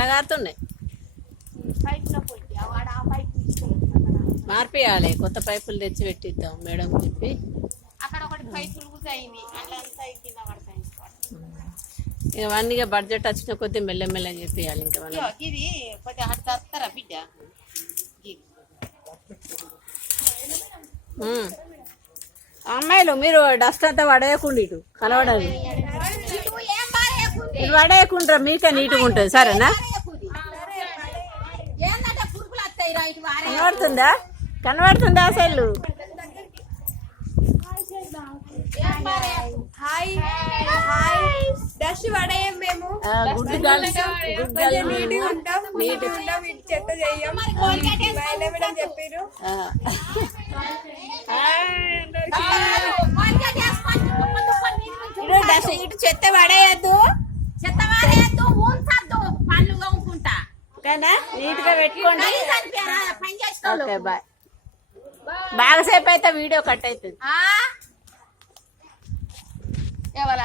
ఎక్కడ కారుతున్నాయి మార్పియాలి కొత్త పైపులు తెచ్చి పెట్టిద్దాం మేడం చెప్పి అక్కడ ఒకటి పైపులు అయింది ఇవన్నీ బడ్జెట్ వచ్చిన కొద్ది మెల్లమెల్ల చెప్పేయాలి ఇంకా మనం ఇది కొద్దిగా అటు తస్తారా బిడ్డ అమ్మాయిలు మీరు డస్ట్ అంతా పడేయకుండా ఇటు కనబడాలి ఇటు పడేయకుండా మీకే నీట్గా ఉంటుంది సరేనా కనబడుతుందా అసలు డస్ట్ పడేయం మేము గుడ్ గర్ల్స్ చెత్త చెయ్యం చెప్పారు ఇటు చెత్త పడేయద్దు ఓకేనా నీట్ గా పెట్టుకోండి ఓకే బాయ్ బాగా సేపు అయితే వీడియో కట్ అవుతుంది ఎవరు